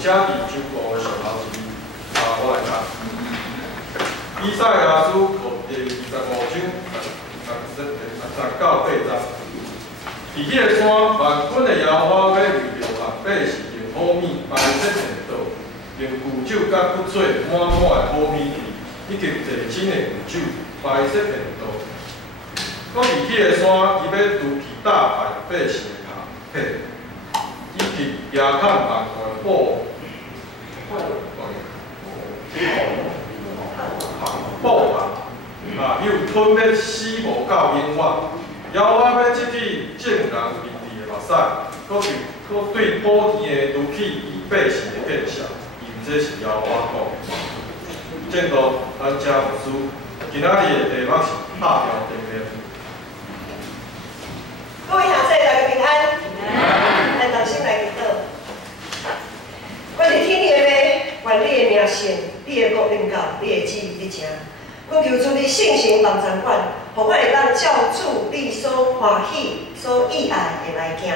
写伫手部的上头字，我来读。以赛亚书第25章69、80章。伫迄个山，万军的耶和华要为着万百姓用好米摆设田道，用旧酒甲骨髓满满的好米地，以及侪新的旧酒摆设田道。搁伫迄个山，伊要除去大万百姓的头皮，以及亚看万国的布又吞灭死无够永远。耶和华要接去正人面地的目屎，搁对普天的除去伊百姓的见笑，因这是耶和华讲。见到咱家牧师，今仔日的题目是拍条电面。各位兄弟，大家平安。咱同心来祈祷。我是天父的，愿你的名圣，你的国临到，你的旨意伫正。我求主你圣神帮掌管，互我会当照主你所欢喜、所喜爱的来行。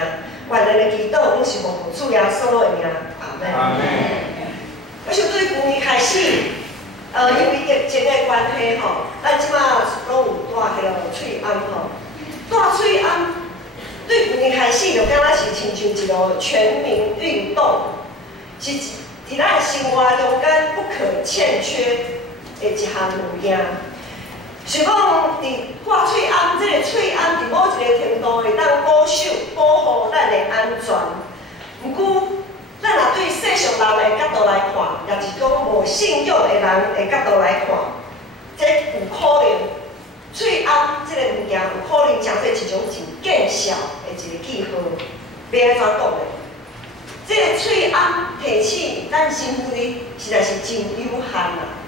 愿咱的祈祷，拢是奉主耶稣的名，阿门。阿门。我想对旧年开始，因为疫情的关系吼，咱即马拢有带迄个喙安吼，带喙安。对旧年开始，就敢若是亲像一个全民运动，是伫咱生活中间不可欠缺的一项物件。是讲，伫挂喙安这个喙安，伫某一个程度会当保守、保护咱的安全。毋过，咱若对世俗人的角度来看，也是讲无信仰的人的角度来看，这有可能。喙安这个物件有可能成做一种真见效的一个记号，要安怎讲呢？这个喙安提起咱身躯实在是真有限啦，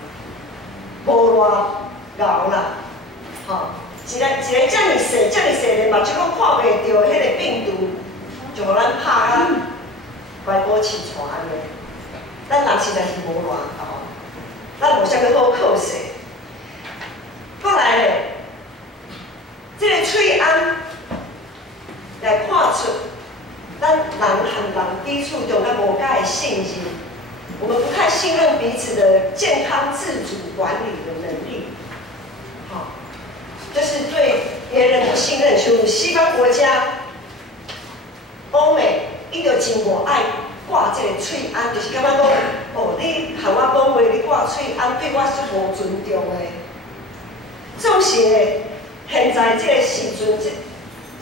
无偌厚啦，吼，一个遮尔细的目睭拢看袂到迄个病毒，就互咱拍啊怪波起带安尼，咱人实在是无偌厚，咱无啥物好靠势。过来咧。这个喙安来看出，咱人和人彼此中间无解的信任，我们不太信任彼此的健康自主管理的能力。好，这是对别人不信任。像西方国家、欧美，伊就真无爱挂这个喙安，就是感觉讲，哦，你和我讲话，你挂喙安，对我是无尊重的。总是。现在这个时阵，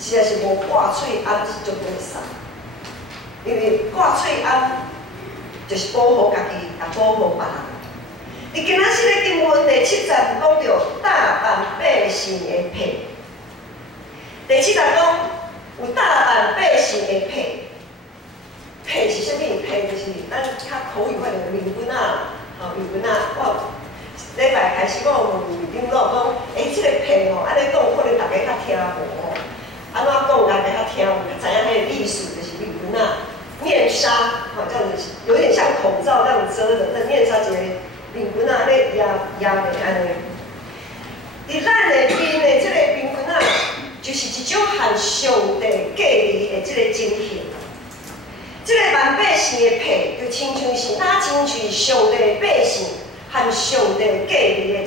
实在是无挂喙安是足袂使，因为挂喙安就是保护家己，也保护别人。伫今仔日的经文第7节讲到大万百姓的皮，第7节讲有大万百姓的皮，皮是啥物？皮就是咱较口语化的面粉啊，面粉啊，礼拜开始，我有问领导讲，这个片哦，安尼讲可能大家较听无哦，安怎讲大家较听有，较知影迄个意思，就是面粉啊，面纱，这样子有点像口罩这样遮的，但面纱一个面粉啊，安尼压的安尼。伫咱的面的这个面粉啊，就是一种和上帝隔离的这个精神。这个万百姓的皮，就亲像是哪亲像上帝的百姓。和上帝隔离的一个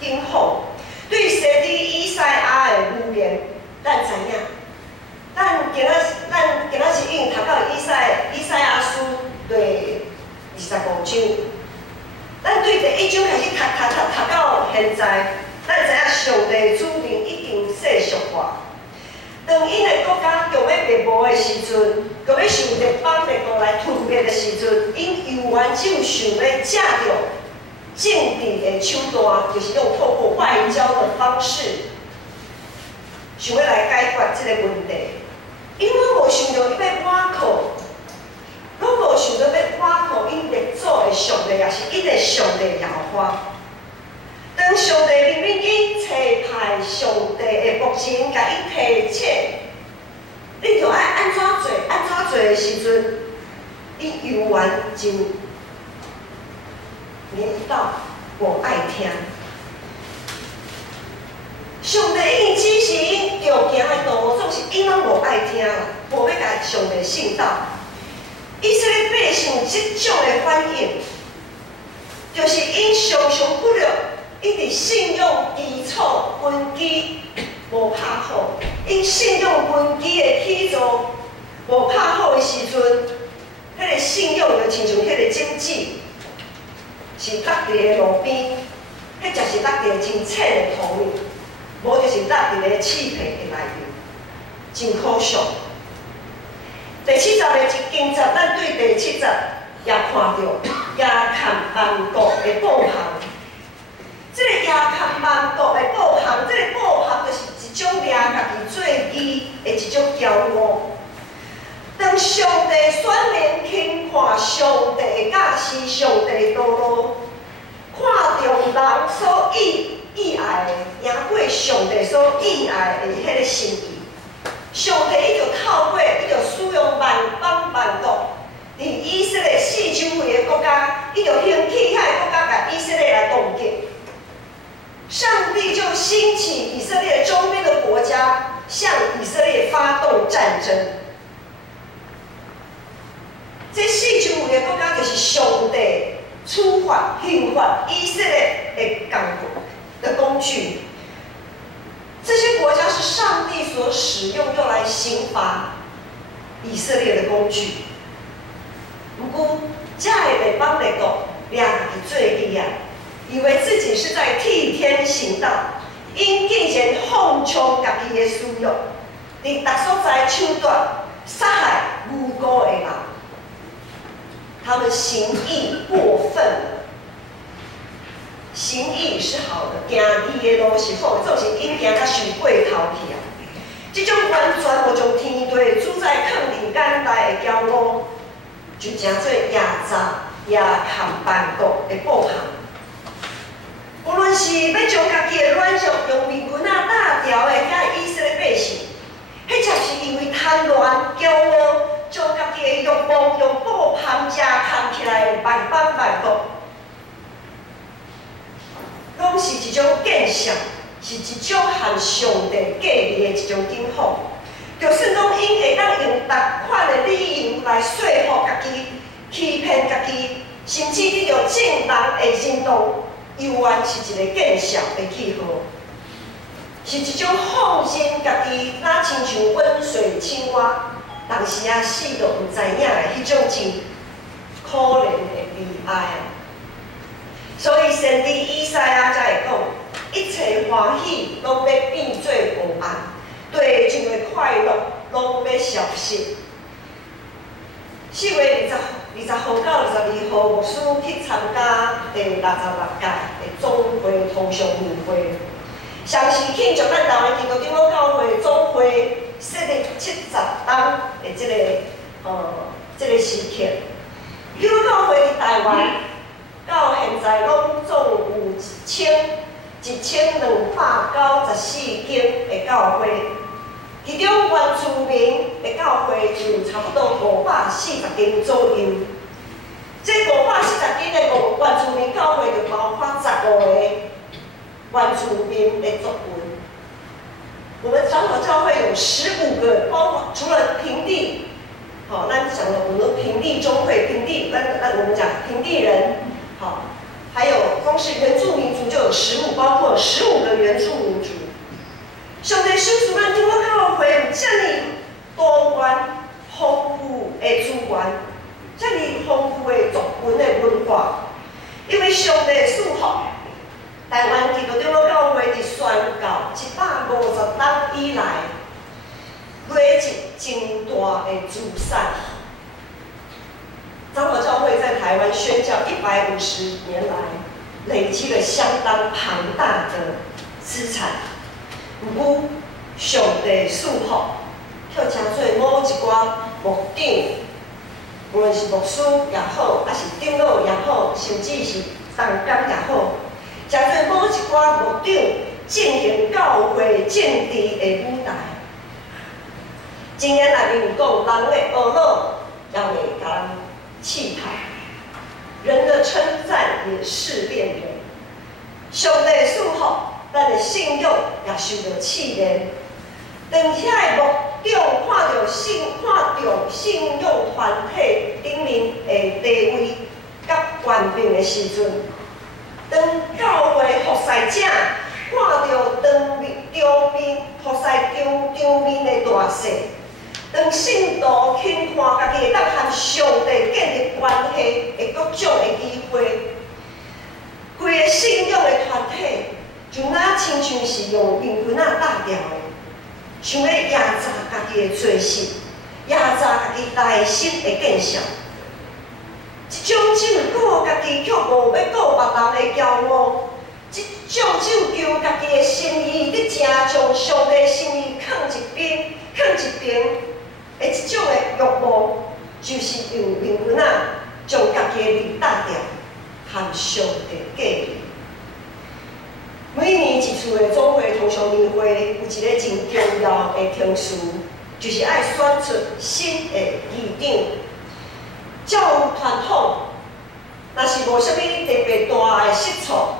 警号，对先知以赛亚的预言，咱知影。咱今仔是已经读到以赛亚书第25章，咱对第1章开始读到现在，咱知影上帝主定已经世俗化。当因的国家强要灭亡的时阵，强要受列邦列国来吞灭的时阵，因犹原只有想要借着政治的手段，就是用透过外交的方式，想要来解决这个问题。因为无想到伊要挖苦，拢无想到要挖苦因列祖的上帝，也是因的上帝耶和华。当上帝明明伊差派上帝的牧人，甲伊提醒，你着爱安怎做的时阵，伊犹原真年到无爱听。上帝已经指示因着行的道路，总是因拢无爱听啦，无要甲上帝信道。以色列百姓即种的反应，就是因常常不了，因伫信仰基础根基无拍好，因信仰根基的起造无拍好的时阵，迄个信仰就亲像迄个种子，是落伫个路边，迄就是落伫个真浅的土里，无就是落伫个刺皮的内面，真可惜。第70个一经节，咱对第70也看到亚看万国的报行。这个亚看万国的报行，这个报行就是一种掠家己做义的一种骄傲。当上帝选民轻看上帝的教示、上帝的道路，看重人所喜爱的，赢过上帝所喜爱的迄个心意。上帝伊就透过，伊就使用万邦万国，伫以色列四周围的国家，伊就兴起遐个国家，甲以色列来攻击。上帝就兴起以色列周边的国家，向以色列发动战争。这四周围的国家就是上帝处罚、刑罚以色列的工具。这些国家是上帝所使用，用来刑罚以色列的工具。不过，这个北邦列国掠家己做义啊，以为自己是在替天行道，因竟然放纵家己的私欲，伫各所在手段杀害无辜的人。他们行义过分了。行义是好的，行义的路是好的，就是因行甲伤过头去啊！这种完全无将天地主宰放伫眼内的骄傲，就成做野看万国的报行。无论是要将家己的软弱用面裙打掉的遐以色列百姓，迄就是因为贪婪、骄傲，将家己的欲望用布行野看起来的万邦万国。拢是一种见象，是一种和上帝隔离的一种境况。就算拢因会当用逐款的理由来说服家己、欺骗家己，甚至你着正人的认同，犹原是一个见象的记号，是一种放任家己，哪亲像温水青蛙，当时啊死都毋知影的迄种真可怜的悲哀啊！所以先知以赛亚才会讲，一切欢喜拢要变做无安，对上的快乐拢要消失。4月20号到22号，牧师去参加第66届的总会同上年会，详细庆祝咱台湾基督长老教会总会设立70档的这个时刻。基督教会伫台湾到现在拢总有1294间的教会，其中原住民的教会就差不多540间左右。这540间的原住民教会就包括15个原住民的族群。我们长老教会有15个，包括除了平地，咱讲了我们平地中会平地，我们讲平地人。好，还有光是原住民族就有15，包括15个原住民族。上帝赐福咱中国教会有这么多元丰富的资源，这么丰富的族群的文化，因为上帝的赐福，台湾基督长教会伫宣告150年以来，累积真大的资产。长老教会在台湾宣教150年来，累积了相当庞大的资产。不过，上帝赐福，却真做某一寡牧长，无论是牧师也好，还是长老也好，甚至是同工也好，真做某一寡牧长进行教会政治的舞台。经验内面有讲，人的恶乐也会甲人气派，人的称赞也试炼人。上帝的赐福，咱的信仰也受到试炼。当遐个牧长看到信仰团体顶面的地位甲权柄的时阵，当教会服侍者看到场面服侍场面的大势，当信徒轻看家己会当和上帝建立关系的各种的机会，规个信仰的团体就那亲像是用面棍打掉的，想要压榨家己的罪行，压榨家己内心的建设。一种只顾家己却无要顾别人的骄傲，一种只求家己的心意，你正将上帝的心意放一边的一种的欲望，就是用面棍将家己的面打掉，和上帝隔离。每年一次的总会同乡年会，有一个真重要的程序，就是爱选出新的议长。照传统，若是无啥物特别大的失错，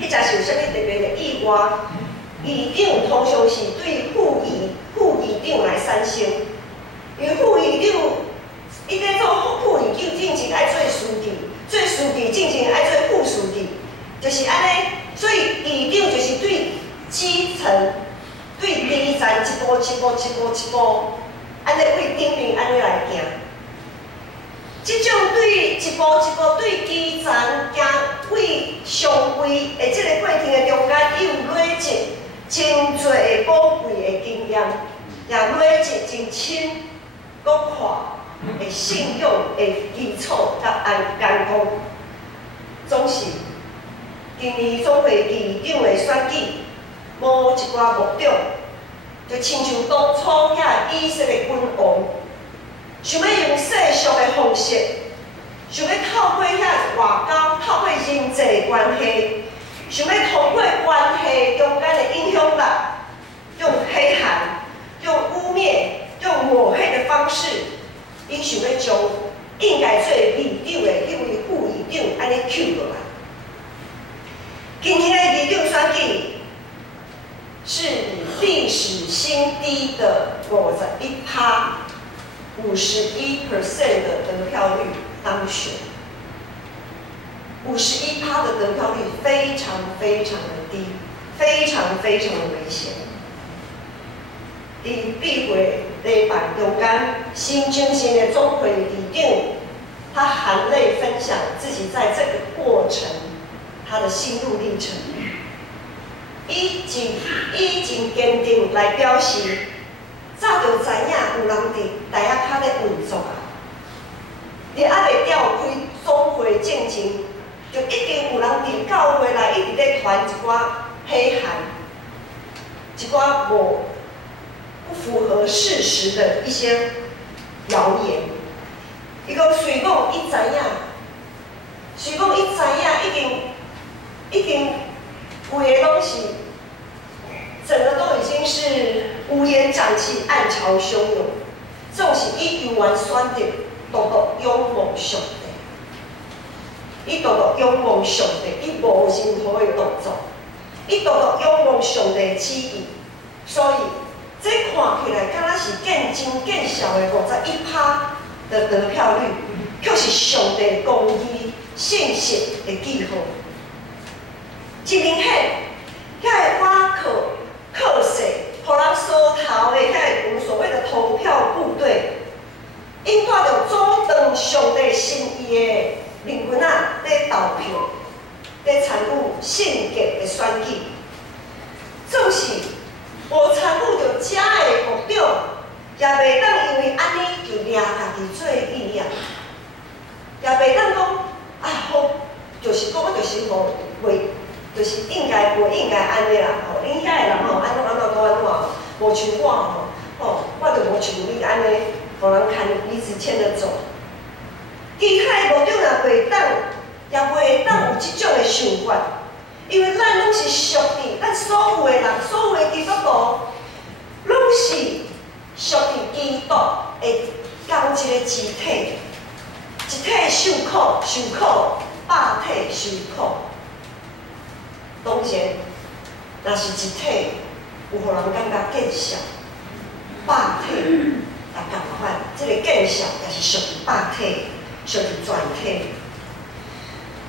或者是有啥物特别的意外，议长通常是对副议长来产生。因为副议长，伊在做副议长进前爱做书记，做书记进前爱做副书记，就是安尼。所以议长就是对基层、对基层一步，安尼为顶面安尼来行。即种对一步对基层行为上位的即个过程的中间，伊有累积真侪的宝贵的经验，也累积真深搁阔的信用的基础甲眼光，总是。今年总会议长的选举，无一寡目标，就亲像当初遐以色列君王，想要用世俗的方式，想要透过遐外交，透过人际关系，想要通过关系中间的影响力，用黑函、用污蔑、用抹黑的方式，伊想要将应该做议长的迄位副议长安尼扣落来。今天的议长选举是历史新低的51%的得票率当选。51%的得票率非常的低，非常的危险。在闭会礼拜中间，新征新的总会议长，他含泪分享自己在这个过程他的心路历程。伊真坚定来表示，早就知影有人伫台下骹咧运作啊，伫还袂召开总会进前，就已经有人伫教会内一直咧传一寡黑函，一寡不符合事实的一些谣言。伊讲随讲伊知影，已经有的拢是，整个都已经是乌烟瘴气、暗潮汹涌。总是伊犹原选择独独仰望上帝，伊独独仰望上帝，伊无任何的动作，伊独独仰望上帝的旨意。所以这看起来敢若是见真见效的51%的得票率，却是上帝公义信息的记号。真明显，遐个瓦克势，互人所头的遐个所谓的投票部队，因带着阻挡上帝心意的民军啊，咧投票，咧参与性格的选举，总是无参与着遮的局长，也袂当因为安尼就掠家己做议员，也袂当讲啊好，就是讲就是袂。就是应该不应该安尼啦，吼！恁遐个人吼，安怎都安怎，无像我吼，我就无像你安尼，互人牵鼻子牵着走。其他的局长也袂当，也袂当有即种的想法，因为咱拢是属伫，咱所有的人，所有的基督徒，拢是属伫基督的同一个肢体，一体受苦，百体受苦。当然，若是一体，有互人感觉见效；百体也共款，这个个见效也是属于百体，属于全体。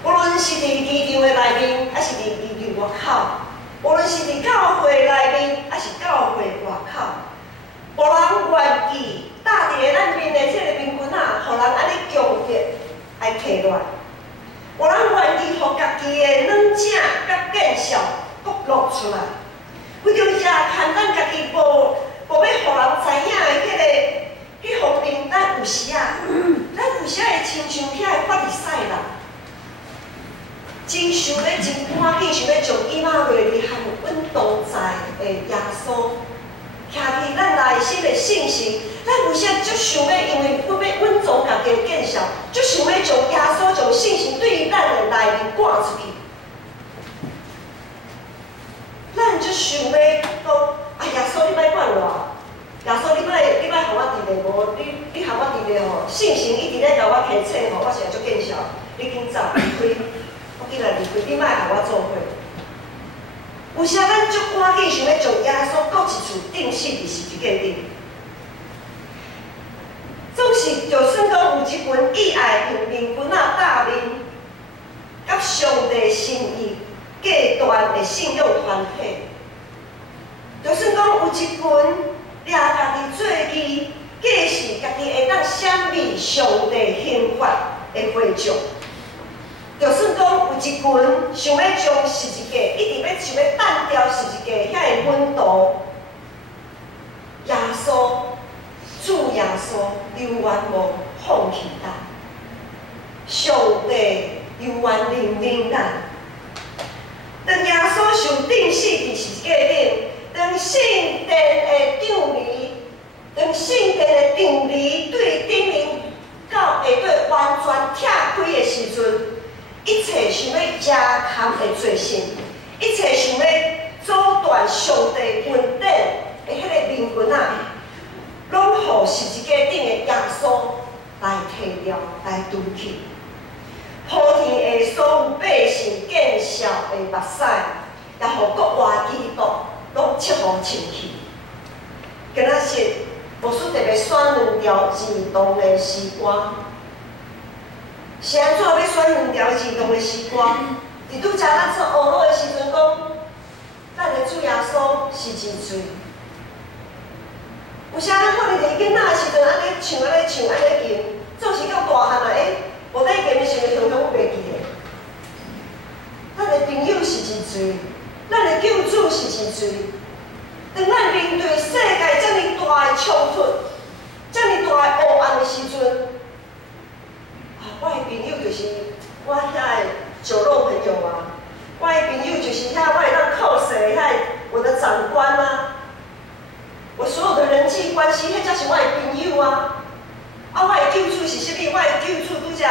无论是伫机场的内面，还是伫机场外口，无论是伫教会内面，还是教会外口，无人愿意搭伫咱面的这个面裙啊，互人安尼强烈来摕落来。无人愿意互家己的软正甲见效剥落出来，为着也看咱家己无要互人知影的迄方面，咱有时会亲像遐发伫屎啦，真想要真赶紧想要将伊妈落去含阮同在的耶稣，徛伫咱内心的信心。咱有时足想要，因为要稳住家己的见效，足想要将耶稣将信心对咱的内面赶出去。咱足想要讲，啊，耶稣你莫管我，耶稣你莫互我伫咧无，你互我伫咧吼，信心一直咧甲我提醒吼，我是足见效，你紧走离开，我紧来离开，你莫互我做伙。有时咱足赶紧想要将耶稣搁一次钉死伫十字架顶。总是就算讲有一群意爱用面裙仔搭面，甲上帝心意价断的信仰团体，就算讲有一群掠家己做义，假是家己会当闪避上帝刑罚的会众，就算讲有一群想要将十字架一直想要弹掉十字架遐个温度，耶稣。主耶稣永远无放弃咱，上帝永远怜悯咱。当耶稣受钉死伫十字架顶，当圣殿的长离，当圣殿的长离对顶面到下底完全拆开的时阵，一切想要遮砍的罪行，一切想要阻断上帝恩典的迄个面裙仔。拢互十字架顶的耶稣来摕了，来除去，普天的所有百姓见效的目屎，也互国外基督拢切互清去。今仔日，牧师特别选2条儿童的诗歌。是安怎要选2条儿童的诗歌？伫拄则咱做学老的时阵讲，咱的主耶稣是真水。有时咱可能伫囡仔的时阵，安尼唱，安尼吟，总是到大汉啊，无得吟的时阵，常常袂记的。咱的朋友是真水，咱的救主是真水。当咱面对世界遮尔大的冲突、遮尔大的黑暗的时阵，我的朋友就是我遐的酒肉朋友啊，我的朋友就是遐我会当靠势的遐我的长官啊。我所有的人际关系，迄才是我的朋友啊！我的救主是啥物？我的救主拄则，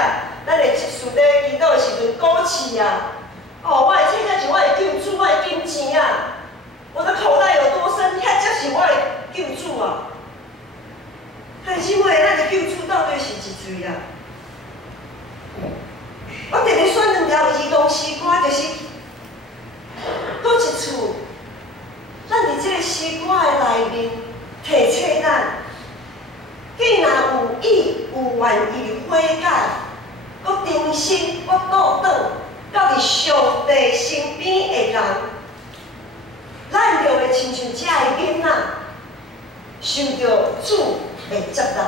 咱会顺咧祈祷的时阵鼓气啊！我的这才是我的救主，我的金钱啊！我的口袋有多深，遐才是我的救主啊！但是因为咱的救主到底是一罪啊？我特别选2条儿童诗歌，就是搁一次。咱伫这个诗歌的内面，提醒咱，既然有意有愿意悔改，搁重新搁倒转到伫上帝身边的人，咱就会亲像这个囡仔，受到主的接纳。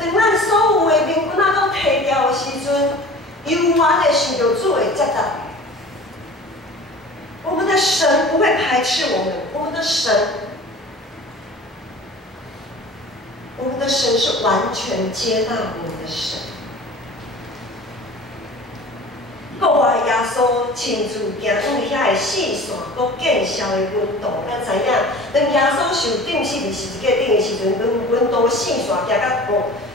当咱所有的面裙仔拢摕掉的时阵，永远会受到主的接纳。我们的神不会排斥我们，我们的神是完全接纳我们的神。国外耶稣亲自行往遐个四线，搁见效的温度，咱知影，当耶稣受钉死伫十字架顶的时阵，温度四线行到无，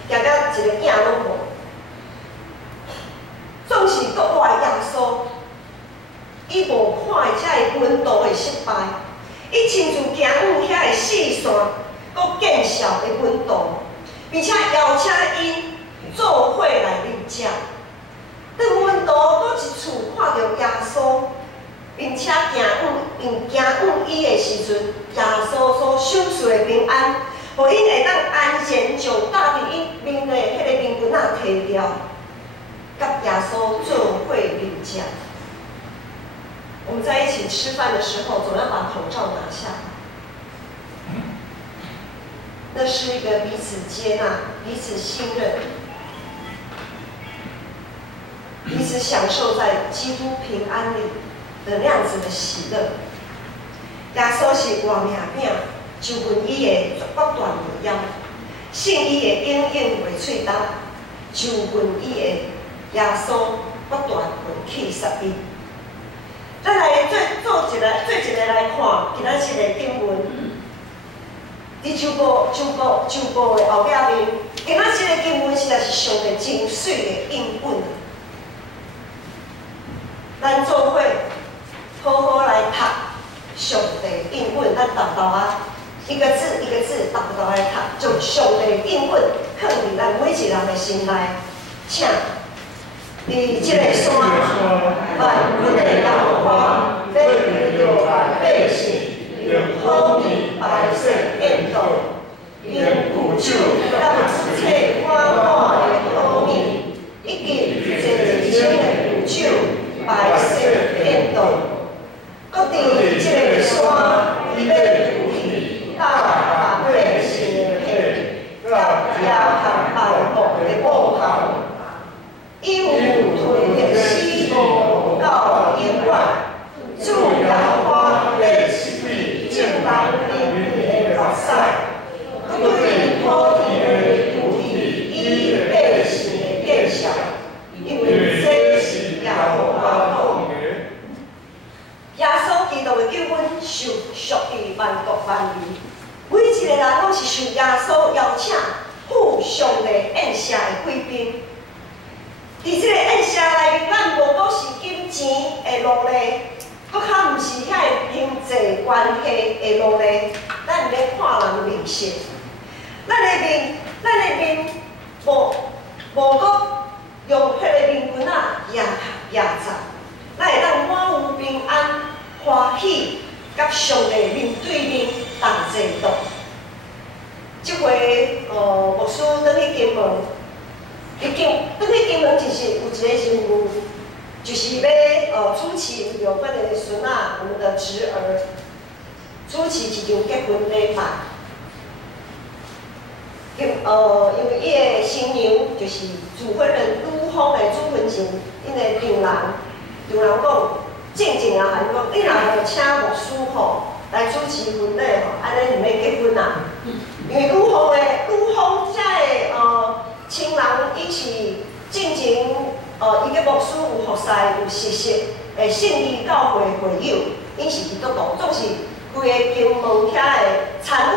行到一个影拢无。总是国外耶稣。伊无看遮个温度的失败，伊亲自行往遐个四线，搁见效的温度，并且邀请因做伙来入遮。当温度搁一次看到耶稣，并且行往伊的时阵，耶稣所享受的平安，互因会当安然将搭伫伊面的迄个面裙仔摕掉，甲耶稣做伙领奖。我们在一起吃饭的时候，总要把口罩拿下来。那是一个彼此接纳、彼此信任、彼此享受在基督平安里的那样子的喜乐。耶稣是活命饼，就阮伊的决断袂腰，信伊的永永袂喙焦，就阮伊的耶稣决断袂气杀伊。咱来做一个来看今仔日的经文，伫旧报的后壁面，今仔日的经文实在是上帝真水的应允。咱做伙好好来读上帝应允，咱豆豆啊，一个字一个字豆豆来读，将上帝应允放伫咱每一人的心内，请。伫这个山，万军的耶和华，要为着百姓，用好米百姓宴动，因旧酒甲一切满满的好米，以及一千的旧酒，百姓宴动。搁伫这个山，伊要入去大百姓的血，甲耶和万国的报行。伊有推历史到永远，主耶和华要洗净人民的目屎，对土地的土地以百姓的见识，因为这是耶和华讲的。耶稣基督的救恩受属于万国万民，每一个人拢是受耶稣邀请赴上帝宴社的贵宾。伫即个宴社内面，咱无都是金钱的努力，搁较毋是遐经济关系的努力，咱毋免看人面色。咱的面无搁用迄个面裙仔压榨，咱会当满有平安、欢喜，甲上帝面对面同齐度。即回牧师转去金门。转去金门就是有一个任务，就是要主持有阮的孙仔，我们的侄儿，主持一场结婚礼拜。因为伊的新娘就是主婚人女方的主婚前，因的丈人讲，正经啊，喊讲，你若要请牧师吼来主持婚礼吼，安尼唔免结婚啦，因为女方遮的亲人伊是进前，伊个牧师有服侍有实习的信义教会会友，因是基督徒，总是规个金门遐的参与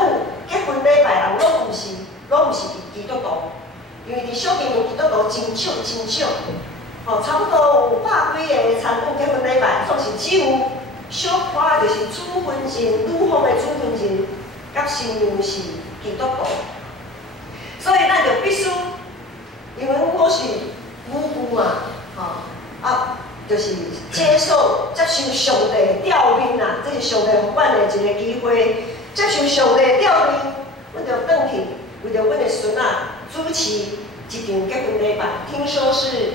结婚礼拜人，拢毋是基督徒，因为伫小金门基督徒真少，差不多有100几个参与结婚礼拜，总是只有小可就是主婚人，女方的主婚人，甲新娘是基督徒，所以咱就必须。因为我是女巫嘛，就是接受上帝调兵啦，这是上帝互阮的一个机会。接受上帝调兵，阮就转去为着阮的孙仔主持一场结婚礼拜。听说是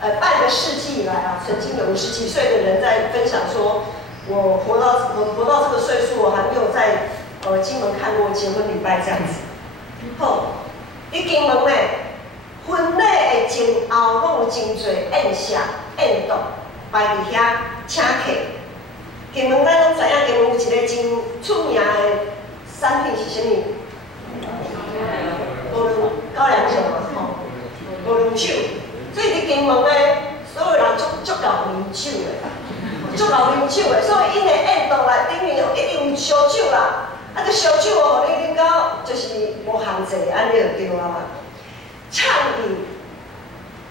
半个世纪以来啊，曾经有50几岁的人在分享说，我活到这个岁数，我还没有在金门看过结婚礼拜这样子。好。伫金门呢，婚礼的前后拢有真侪宴社、宴动摆伫遐请客。金门咱拢知影，金门有一个真出名的产品是啥物？高粱酒嘛，高粱酒。所以伫金门呢，所有人足够啉酒的，所以因的宴动内顶面一定有烧酒啦。这烧酒哦，你啉到就是无限制，安尼就对了嘛。畅饮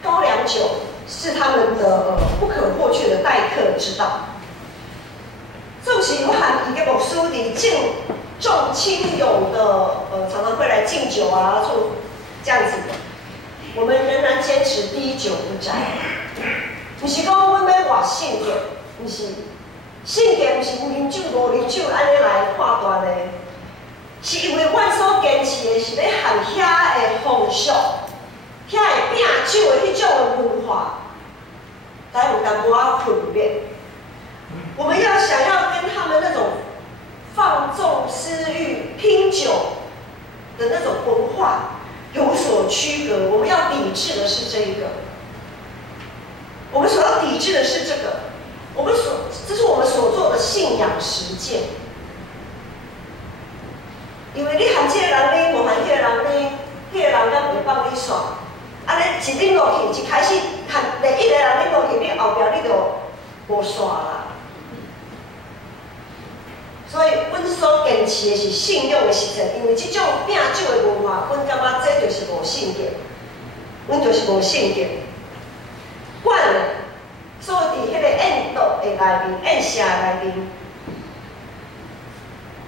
高粱酒是他们的不可或缺的待客之道。纵使有含一个牧师伫重亲友的常常会来敬酒啊，做这样子的，我们仍然坚持滴酒不沾。不是讲阮要活性格，不是性格，不是有啉酒无啉酒安尼来判断的。是因为阮所坚持的是要和遐的风俗、遐的拼酒的迄种的文化，来有淡薄仔分别。我们要想要跟他们那种放纵私欲、拼酒的那种文化有所区隔，我们要抵制的是这一个。我们所要抵制的是这个，这是我们所做的信仰实践。因为你和这个人呢，无和迄个人呢，迄个人敢袂放你耍，安尼一拎落去，一开始和第一个人拎落去，你后壁你就无煞啦。所以，阮所坚持的是信用的实践，因为这种拼酒的文化，阮感觉这就是无圣洁，阮就是无圣洁。阮所伫迄个宴桌的内面、宴社内面，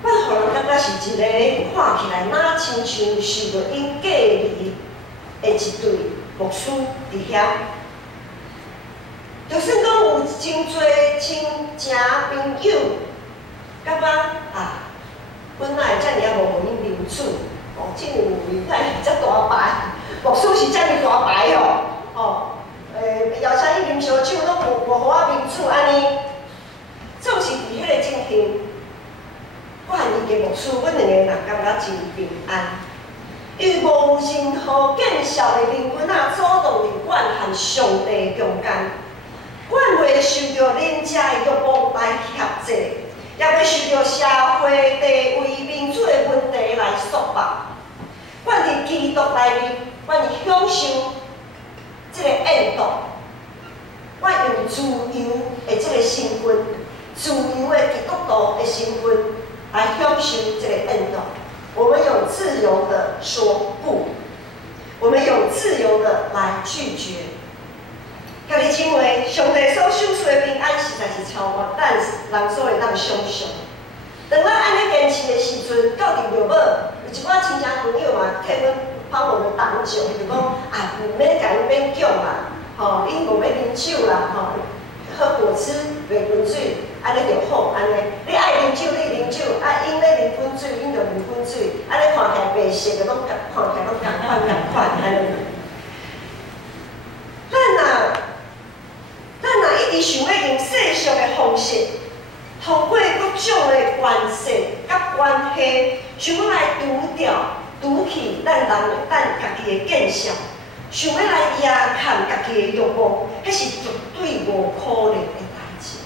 阮互人感觉是一个看起来哪亲像受着因隔离的一对牧师伫遐。就算讲有真侪亲情朋友，感觉啊，阮哪会遮尔啊无互因留住？哦，这有哪会遮大牌？牧师是遮尔大牌哦，哦。邀请伊啉烧酒，拢无互我民主安尼，总是伫迄个情形，我和伊个牧师，阮两个人感觉真平安，因为无任何见效的灵魂啊，主动伫阮和上帝中间，阮袂受到人家的欲望来辖制，也袂受到社会地位、民主的问题来束缚。阮伫基督内面，阮享受这个宴桌，我用自由的这个身份，自由的基督徒的身份来享受这个宴桌。我们有自由的说不，我们有自由的来拒绝。家己认为上帝所赏赐的平安实在是超过咱人所会当想象。当咱安尼坚持的时阵，到伫庙尾，有一寡亲戚朋友嘛，替阮帮我们挡酒，就讲啊，唔免甲伊免叫啦，吼，恁无要啉酒啦，吼，喝果汁、袂滚水，安尼就好，安尼。你爱啉酒，你啉酒，啊，因咧啉滚水，因就啉滚水，安尼看起来白色的，拢看起来拢共款安尼。咱若一直想要用世俗的方式，通过各种的关系甲关系，想要来除去咱家己的见识，想要来压砍家己的欲望，迄是绝对无可能的代志。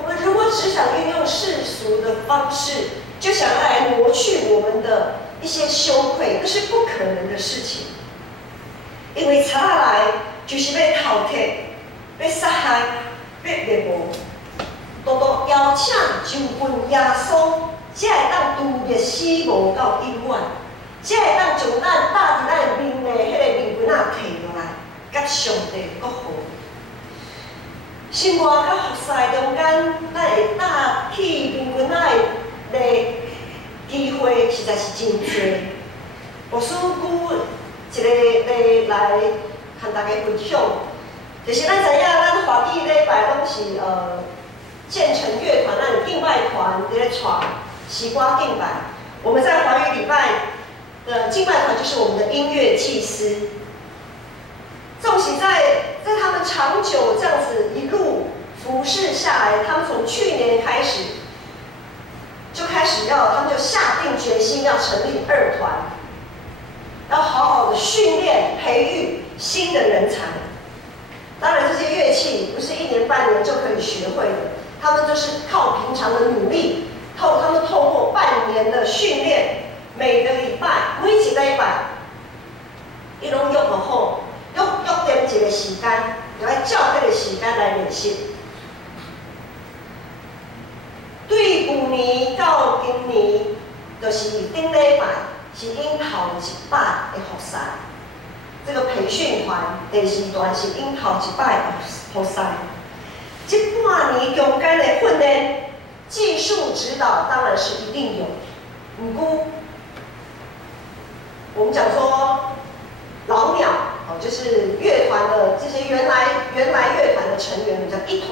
我们如果只想运用世俗的方式，就想要来挪去我们的一些羞愧，那是不可能的事情。因为查下来就是要淘汰、要杀害、要灭亡，多多邀请就问耶稣。才会当度灭死无到永远，才会当将咱搭伫咱的面的迄个面裙仔摕落来，甲上帝国好。生活甲服侍中间，咱会搭起面裙仔的机会实在是真多。牧师举一个例来和大家分享，就是咱知影，咱华语礼拜拢是建成乐团，咱敬拜团伫咧传。西瓜敬拜，我们在华语礼拜的敬拜团就是我们的音乐祭司。纵使在他们长久这样子一路服侍下来，他们从去年开始他们就下定决心要成立二团，要好好的训练培育新的人才。当然，这些乐器不是1年半年就可以学会的，他们就是靠平常的努力。他们透过半年的训练，每个礼拜、每一个礼拜，伊拢约好，约定一个时间，就要照这个时间来练习。对去年到今年，就是顶礼拜是因头1摆的服侍，这个培训团第2段是因头1摆的服侍。这半年中间的训练。技术指导当然是一定有，不过我们讲说老鸟就是乐团的这些原来乐团的成员，我们讲一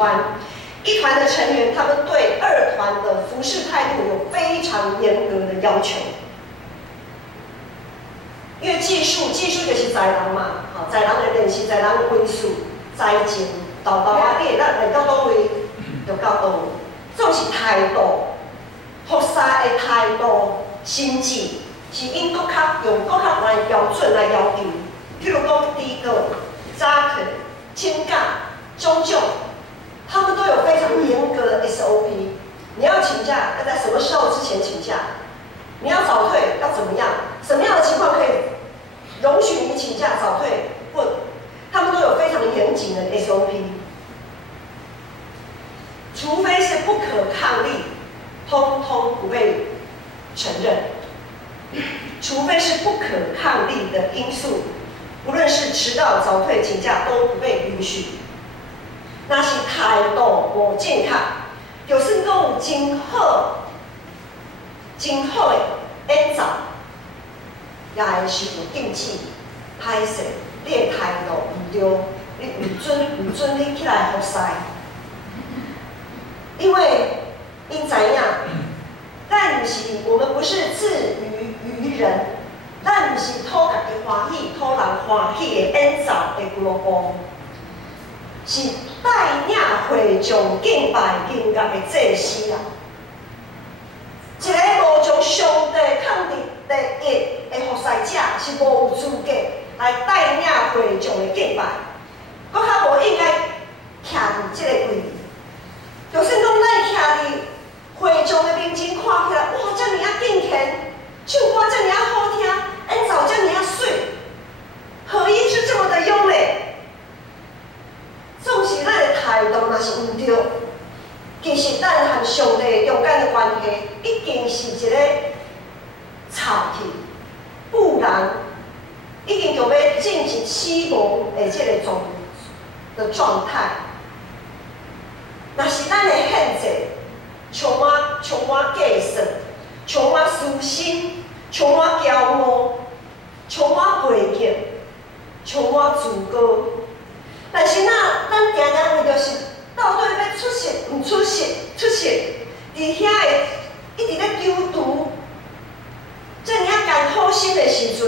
一团的成员他们对二团的服侍态度有非常严格的要求。因为技术就是在人嘛，吼，在人的练习，在人的分数，在前豆啊，你咱来到倒位就到倒位，总是态度，服侍的态度、心智，是因搁较用搁较来标准来要求。譬如讲第一个早课、请假、种种，他们都有非常严格的 SOP。你要请假，要在什么时候之前请假？你要早退要怎么样？什么样的情况可以容许你请假早退？或他们都有非常严谨的 SOP。除非是不可抗力，通通不被承认。除非是不可抗力的因素，无论是迟到、早退、请假都不被允许。那是态度无健康，就算讲有真好的演奏，也会受到禁止、歹势。你的态度唔对，你唔准你起来服侍。因为因知影，咱唔是我们不是自娱于人，咱唔是讨家己欢喜、讨人欢喜的演奏的俱乐部，是带领会众敬拜音乐的祭司啊！一个无从上帝肯定第一的服侍者，是无有资格来带领会众的敬拜，搁较无应该徛伫即个位置。就算讲咱徛伫会众的面前看起来，哇，遮尔啊敬虔，唱歌遮尔啊好听，演奏遮尔啊水，合音是这么的优美。总是咱的态度若是唔对，其实咱和上帝中间的关系已经是一个吵去，不然已经就要进入死亡的这个状态。若是咱的限制充满计算，充满私心，充满骄傲，充满背景，充满自高。但是咱常常为着是到底要出席唔出席，伫遐会一直咧丢毒，遮尔啊艰苦心的时阵，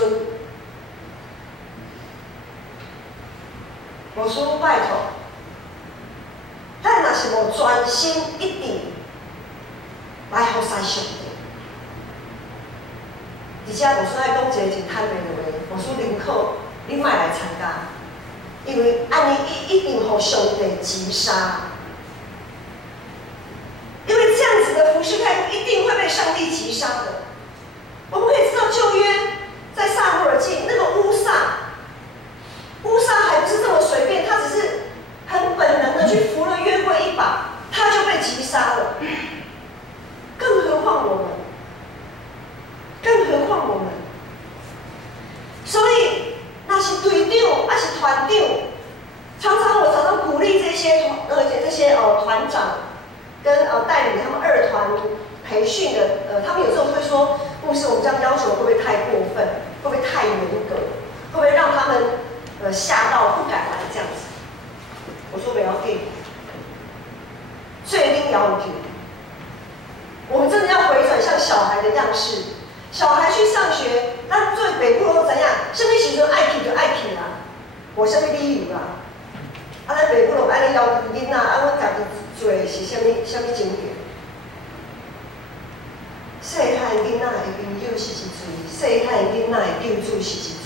无师父拜托，咱若是无专心一致来服侍上帝，而且无师爱讲一个真坦白的话，无师宁可你莫来参加。因为安尼一定互上帝击杀，因为这样子的服侍态度一定会被上帝击杀的。我们可以知道旧约在撒母耳记那个乌撒还不是这么随便，他只是很本能的去扶了约柜一把，他就被击杀了。更何况我们，所以那是队长，还是团长。我常常鼓励这些团长跟带领他们二团培训的他们有时候会说，牧师，我们这样要求会不会太过分？会不会太严格？会不会让他们吓到不敢来这样子？我说不要紧，最定要紧。我们真的要回转像小孩的样式。小孩去上学，咱做北部都怎样？什么时阵爱去就爱去啦，无什么理由啦。咱北部就安尼要求囡仔，阮家己做是什么情形？细汉囡仔的朋友是一嘴，细汉囡仔的救主是一嘴。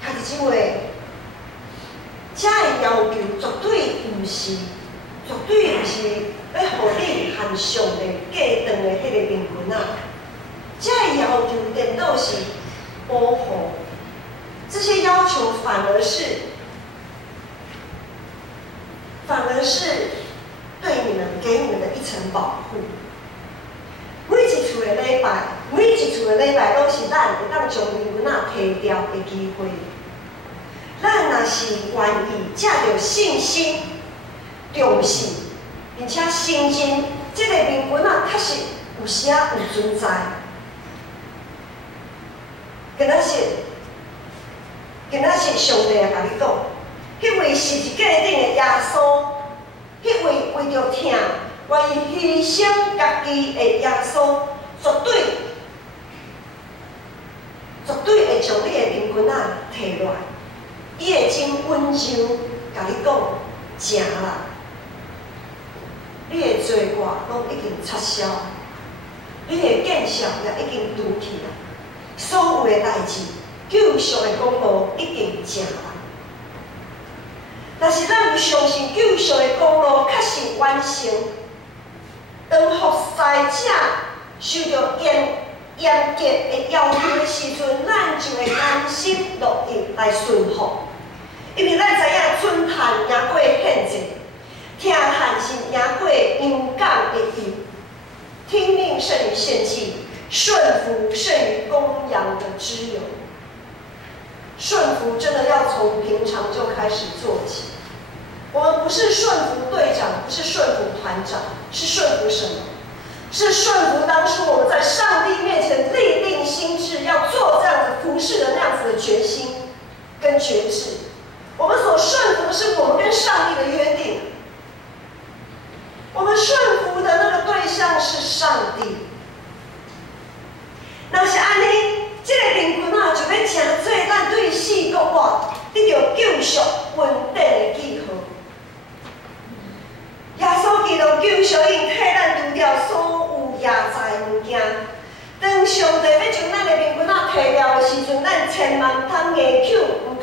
他的这话，这的要求绝对不是要互你和上帝隔断的迄个灵魂啊！这的要求颠倒是保护，这些要求反而是对你们给你们的一层保护。每一次的礼拜，都是咱会当将灵魂啊提掉的机会。咱若是愿意借着信心、重视，并且承认这个灵魂啊，确实有时啊有存在。跟咱说，今仔是上帝甲你讲，迄位十字架顶的耶稣，迄位为着疼，愿意牺牲家己的耶稣，绝对会将你的面裙仔摕落来。伊会真温柔甲你讲，正啦，你的罪过拢已经撤销，你的见识也已经除去啦，所有的代志，救赎的功劳已经成啦。但是咱有相信救赎的功劳确实完成，当服侍者受到严格的要求的时阵，咱就会安心乐意来顺服，因为咱知影尊叹赢过献祭，听叹是赢过勇敢的义，听命胜于献祭，顺服胜于公羊的脂油。顺服真的要从平常就开始做起。我们不是顺服队长，不是顺服团长，是顺服什么？是顺服当初我们在上帝面前立定心志要做这样子服侍的那样子的决心跟决志。我们所顺服的是我们跟上帝的约定，我们顺服的那个对象是上帝。若是安尼，这个面裙就要真做咱对死国活得到救赎稳定的记号。耶稣基督救赎因替咱除掉所有野菜物件。当上帝要将咱的面裙摕掉的时阵，咱千万唔通硬口，唔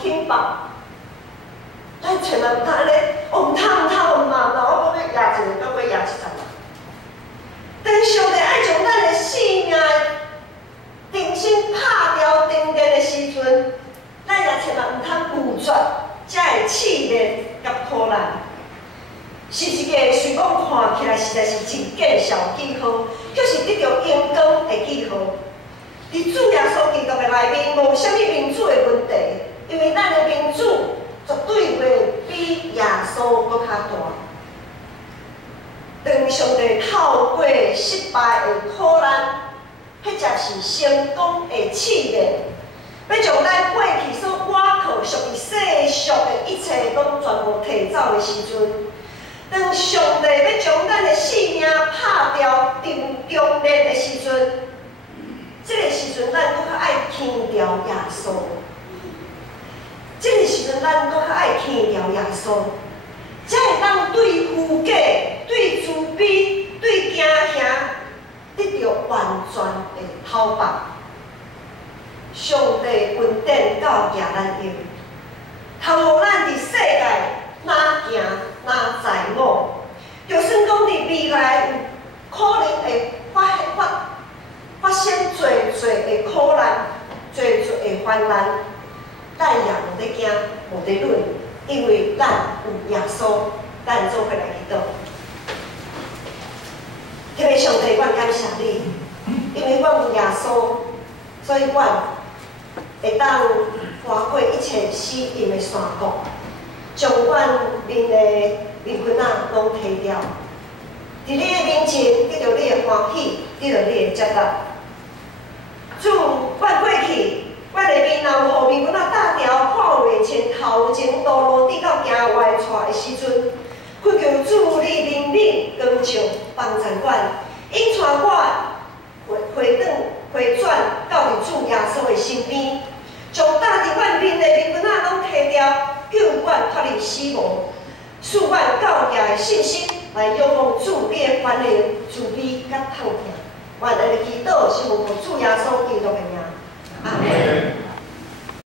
肯放。咱千万唔通安尼，唔通，我要野一个，我要野10万。当上帝爱将咱的性命定心拍掉定电的时阵，咱也千万唔通拒绝，才会试炼甲苦难。是一个虽讲看起来实在是真见效记号，却是得到阳光的记号。伫主耶稣基督的内面，无啥物民主的问题，因为咱的民主绝对袂比耶稣搁较大。当上帝透过失败的苦难，迄才是成功的试炼，要将咱过去所倚靠属于世俗的一切，拢全部摕走的时阵。当上帝要将咱的性命拍掉、中烈的时阵，这个时阵咱搁较爱听调耶稣。这个时阵咱搁较爱听调耶稣，才会当对父家、对慈悲、对惊吓得到完全的讨白。上帝恩典教行咱用，通互咱伫世界哪行哪在我，就算讲伫未来有可能会发生侪的苦难、侪的患难，咱也无得惊，无得论，因为咱有耶稣，咱做伙来祈祷。因为上帝，阮感谢你，因为阮有耶稣，所以阮会当跨过一切死荫的山谷。将阮面的面裙拢摕掉，伫你的面前得到你的欢喜，得到你的接纳。主，阮过去，阮的面若有互面裙搭条看袂清头前道路直到行外带的时阵，恳求主你怜悯光照帮助阮，引带我回转到伫主耶稣的身边，将搭伫阮面的面裙拢摕掉。救阮脱离死亡，使阮教家的信心来仰望主你的宽容、慈悲甲疼痛。愿安尼祈祷是奉主耶稣基督的名，阿门。